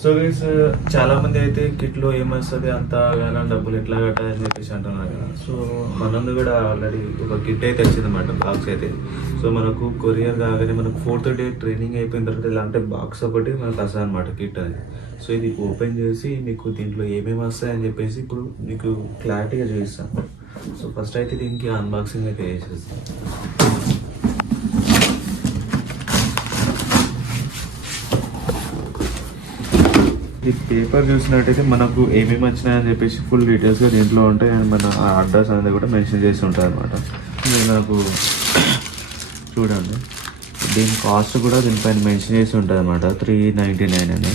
So guys, చాలా మంది అయితే కిట్లో ఏమొస్తుంది అంత కానీ డబ్బులు ఎట్లా కట్టాలని చెప్పేసి అంటున్నారు కదా. సో మనది కూడా ఆల్రెడీ ఒక కిట్ అయితే వచ్చింది అన్నమాట, బాక్స్ అయితే. సో మనకు కొరియర్ కాగానే మనకు 4th డే ట్రైనింగ్ అయిపోయిన తర్వాత ఇలాంటి బాక్స్ ఒకటి మనకు వస్తుంది అనమాట, కిట్ అది. సో ఇది ఓపెన్ చేసి మీకు దీంట్లో ఏమేమి వస్తాయని చెప్పేసి ఇప్పుడు మీకు క్లారిటీగా చూపిస్తాను. సో ఫస్ట్ అయితే దీనికి అన్బాక్సింగ్ అయితే చేసేస్తాను. ఈ పేపర్ చూసినట్టయితే మనకు ఏమేమి వచ్చినాయని చెప్పేసి ఫుల్ డీటెయిల్స్గా దీంట్లో ఉంటాయి. అండ్ మన అడ్రస్ అనేది కూడా మెన్షన్ చేసి ఉంటుంది అనమాట. నాకు చూడండి, దీని కాస్ట్ కూడా దీనిపైన మెన్షన్ చేసి ఉంటుంది అనమాట, 399 అని.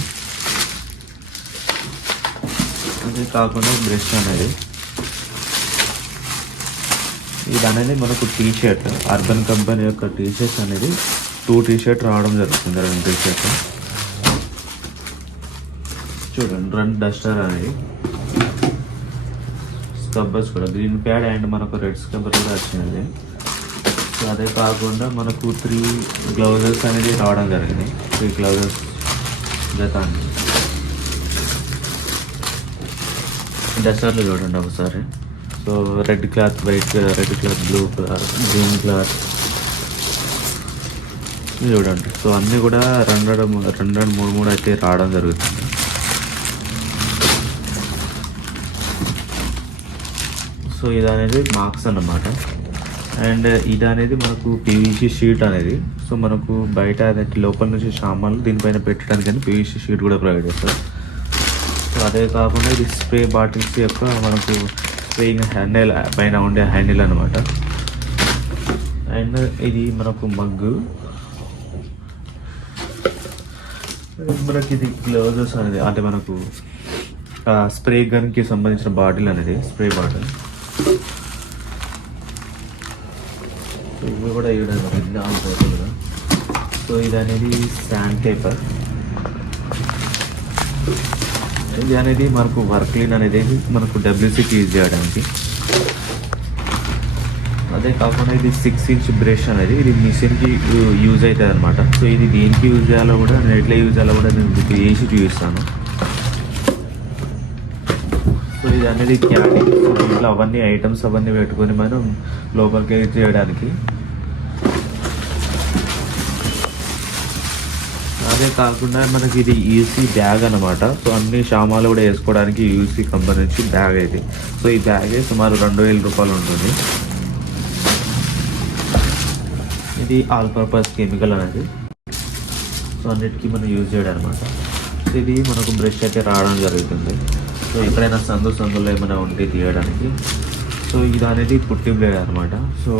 అది కాకుండా బ్రష్ అనేది, ఇది అనేది మనకు టీ షర్ట్, అర్బన్ కంపెనీ యొక్క టీ షర్ట్స్ అనేది 2 టీ షర్ట్ రావడం జరుగుతుంది, 2 టీ షర్ట్. చూడండి, 2 డస్టర్ అనేది, స్క్రబ్బర్స్ కూడా గ్రీన్ ప్యాడ్ అండ్ మనకు రెడ్ స్క్రబ్బర్ కూడా వచ్చినది. సో అదే కాకుండా మనకు 3 గ్లౌజెస్ అనేది రావడం జరిగింది, 3 గ్లౌజెస్ జతాన్ని. డస్టర్లు చూడండి ఒకసారి. So red cloth, white, red cloth, blue colour, green colour చూడండి. సో అన్నీ కూడా 2 అయితే రావడం జరుగుతుంది. సో ఇది అనేది మార్క్స్ అన్నమాట. అండ్ ఇది అనేది మనకు పీవీసీ షీట్ అనేది. సో మనకు బయట లోపల నుంచి సామాన్లు దీనిపైన పెట్టడానికి అని పీవీసీ షీట్ కూడా ప్రొవైడ్ చేస్తారు. సో అదే కాకుండా ఇది స్ప్రే బాటిల్స్ యొక్క మనకు స్ప్రేయింగ్ హ్యాండిల్ పైన ఉండే హ్యాండిల్ అనమాట. అండ్ ఇది మనకు మగ్గు, మనకి ఇది గ్లౌజెస్ అనేది, అంటే మనకు స్ప్రే గన్కి సంబంధించిన బాటిల్ అనేది, స్ప్రే బాటిల్. ఇవి కూడా ఇవ్వడం. సో ఇది అనేది శాండ్ పేపర్. ఇది అనేది మనకు వర్క్ క్లీన్ అనేది మనకు WCకి యూజ్ చేయడానికి. అదే కాకుండా ఇది 6 ఇంచ్ బ్రష్ అనేది, ఇది మిషన్కి యూజ్ అవుతుంది అనమాట. సో ఇది దేనికి యూజ్ చేయాలో కూడా, నేను ఎట్లా యూజ్ చేయాలో కూడా నేను మీకు వేసి చూపిస్తాను. సో ఇది అనేది క్యారీ, ఇంట్లో అవన్నీ ఐటమ్స్ అవన్నీ పెట్టుకొని మనం లోపలికి చేయడానికి. అదే కాకుండా మనకి ఇది యూసీ బ్యాగ్ అనమాట. సో అన్ని సామాన్లు కూడా వేసుకోవడానికి యూసీ కంపెనీ నుంచి బ్యాగ్ అయితే. సో ఈ బ్యాగ్ సుమారు 2000 రూపాయలు ఉంటుంది. ఇది ఆల్ పర్పస్ కెమికల్ అనేది, సో అన్నిటికీ మనం యూజ్ చేయడం అనమాట. సో ఇది మనకు బ్రష్ అయితే రావడం జరుగుతుంది. సో ఎక్కడైనా సందులో ఏమైనా ఉంటే తీయడానికి. సో ఇది అనేది పుట్టి బ్లేడ్ అనమాట. సో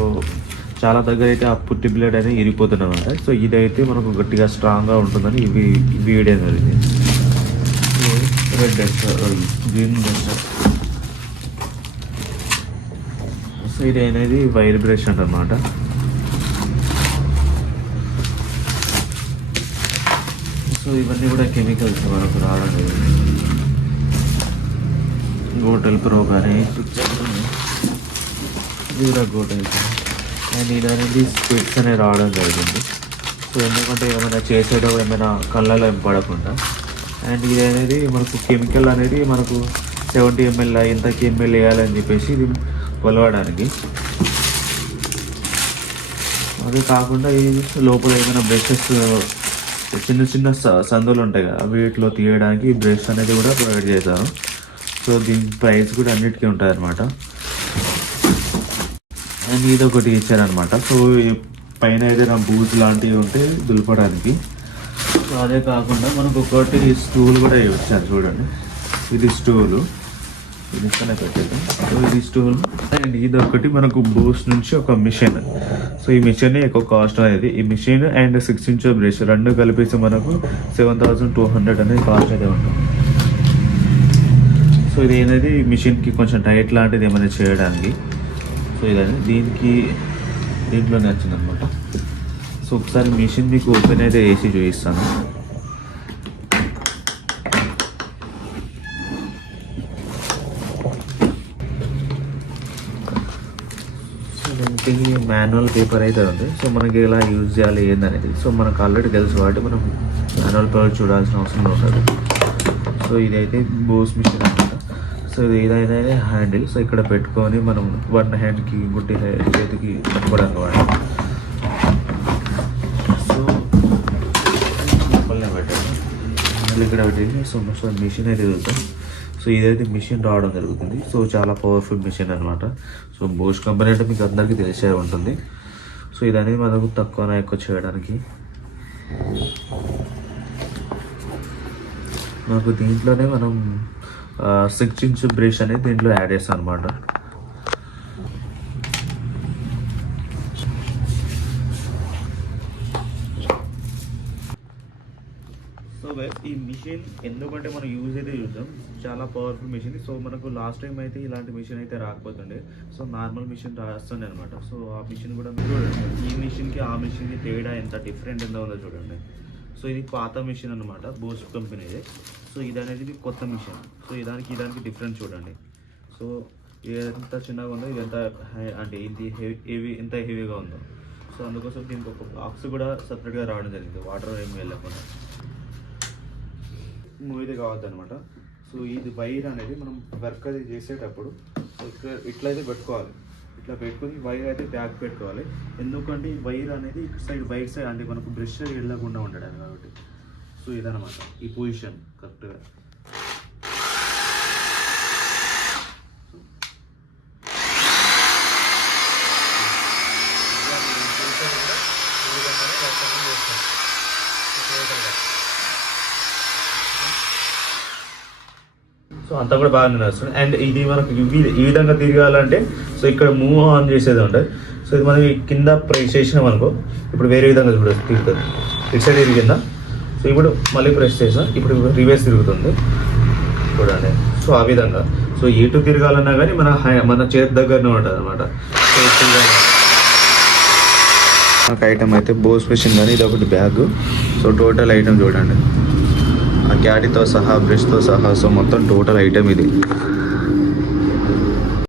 చాలా దగ్గర అయితే ఆ పుట్టి బ్లేడ్ అనేది ఇరిగిపోతుంది అనమాట. సో ఇదైతే మనకు గట్టిగా స్ట్రాంగ్గా ఉంటుందని ఇవి వేయడం జరిగింది. Red Duster, green Duster. So ఇది అనేది వైర్ బ్రష్ అనమాట. సో ఇవన్నీ కూడా కెమికల్స్ మనకు రావడం జరిగింది. గోటల్ ప్రో కానీ ఇది కూడా గోటల్. అండ్ ఇది అనేది స్పిట్స్ అనేవి రావడం జరిగింది. సో ఎందుకంటే ఏమైనా చేసేటప్పుడు ఏమైనా కళ్ళలో ఏం పడకుండా. అండ్ ఇది అనేది మనకు కెమికల్ అనేది మనకు 70 ml ఇంతకి ml వేయాలని చెప్పేసి ఇది కొలవడానికి. అది కాకుండా ఈ లోపల ఏమైనా బ్రషెస్, చిన్న సందులు ఉంటాయి కదా, వీటిలో తీయడానికి ఈ బ్రష్ అనేది కూడా ప్రొవైడ్ చేశారు. సో దీని ప్రైస్ కూడా అన్నిటికీ ఉంటుంది అనమాట. అండ్ ఇది ఒకటి ఇచ్చారనమాట. సో పైన ఏదైనా బూజ్ లాంటివి ఉంటే దులపడానికి. సో అదే కాకుండా మనకు ఒకటి స్టూల్ కూడా ఇచ్చారు, చూడండి. ఇది స్టూలు, ఇది ఇక్కడనే పెట్టేది. సో ఇది స్టూల్. అండ్ ఇది ఒకటి మనకు బూస్ట్ నుంచి ఒక మిషన్. సో ఈ మిషన్ ఎక్కువ కాస్ట్ అనేది, ఈ మిషన్ అండ్ 6 ఇంచ్ బ్రష్ 2 కలిపేసి మనకు 7200 అనేది కాస్ట్ అయితే ఉంటుంది. సో ఇది అనేది మిషన్కి కొంచెం టైట్ లాంటిది ఏమైనా చేయడానికి. సో ఇదని దీంట్లోనే వచ్చిందనమాట. సో ఒకసారి మిషన్ మీకు ఓపెన్ అయితే వేసి చూపిస్తాను. సో దీనికి మాన్యువల్ పేపర్ అయితే ఉంది. సో మనకి ఎలా యూజ్ చేయాలి ఏందనేది సో మనకు ఆల్రెడీ తెలుసు కాబట్టి మనం మాన్యువల్ పేపర్ చూడాల్సిన అవసరం ఉంటుంది. సో ఇదైతే బోస్ మిషన్ అనమాట. సో ఇది ఏదైనా హ్యాండిల్. సో ఇక్కడ పెట్టుకొని మనం వన్ హ్యాండ్కి గుట్టి చేతికి పట్టుకోవడానికి వాడాలి. సో లోపలనే పెట్టాలి, మళ్ళీ ఇక్కడ పెట్టేసి సో మిషన్ అయితే వెళ్తాం. సో ఇదైతే మిషన్ రావడం జరుగుతుంది. సో చాలా పవర్ఫుల్ మిషన్ అనమాట. సో బోష్ కంపెనీ అంటే మీకు అందరికీ తెలిసే ఉంటుంది. సో ఇది అనేది మనకు తక్కువ ఎక్కువ చేయడానికి మాకు దీంట్లోనే మనం 6 ఇంచ్ బ్రష్ అనేది దీంట్లో యాడ్ చేస్తాం అనమాట. సో ఈ మిషన్ ఎందుకంటే మనం యూజ్ అయితే చూద్దాం, చాలా పవర్ఫుల్ మిషన్. సో మనకు లాస్ట్ టైం అయితే ఇలాంటి మిషన్ అయితే రాకపోతుండే. సో నార్మల్ మిషన్ రాస్తుండే అనమాట. సో ఆ మిషన్ కూడా చూడండి, ఈ మిషన్కి ఆ మిషన్కి తేడా ఎంత డిఫరెంట్ ఎంత ఉందో చూడండి. సో ఇది పాత మిషన్ అనమాట, బోస్ కంపెనీది. సో ఇది అనేది కొత్త మిషన్. సో దానికి డిఫరెన్స్ చూడండి. సో ఎంత చిన్నగా ఉందో, ఇది ఎంత అంటే ఇది హెవీ ఎంత హెవీగా ఉందో. సో అందుకోసం దీనికి ఒక బాక్స్ కూడా సపరేట్గా రావడం జరిగింది, వాటర్ ఏమి వెళ్ళకుండా. ఇది కావద్దు అనమాట. సో ఇది వైర్ అనేది మనం వర్క్ అది చేసేటప్పుడు ఇట్లయితే పెట్టుకోవాలి. ఇట్లా పెట్టుకుని వైర్ అయితే బ్యాక్ పెట్టుకోవాలి. ఎందుకంటే ఈ వైర్ అనేది ఇటు సైడ్ వైట్ సైడ్ అంటే మనకు బ్రష్ వెళ్ళకుండా ఉండడానికి కాబట్టి. సో ఇదనమాట ఈ పొజిషన్ కరెక్ట్గా. సో అంతా కూడా బాగా నడుస్తుంది. అండ్ ఇది మనకు ఈ విధంగా తిరగాలంటే సో ఇక్కడ మూవ్ ఆన్ చేసేది ఉంటుంది. సో ఇది మనం కింద ప్రెస్ చేసినాం అనుకో, ఇప్పుడు వేరే విధంగా తిరుగుతుంది. ఇటు సైడ్ తిరిగిందా, సో ఇప్పుడు మళ్ళీ ప్రెస్ చేసాం, ఇప్పుడు రివర్స్ తిరుగుతుంది చూడండి. సో ఆ విధంగా సో ఎటు తిరగాలన్నా కానీ మన చేతి దగ్గరనే ఉంటుంది అనమాట. మనకు ఐటమ్ అయితే బోస్ మిషన్ కానీ ఇది ఒకటి బ్యాగ్. సో టోటల్ ఐటమ్ చూడండి, ఆ క్యాడీతో సహా బ్రష్తో సహా. సో మొత్తం టోటల్ ఐటమ్ ఇది.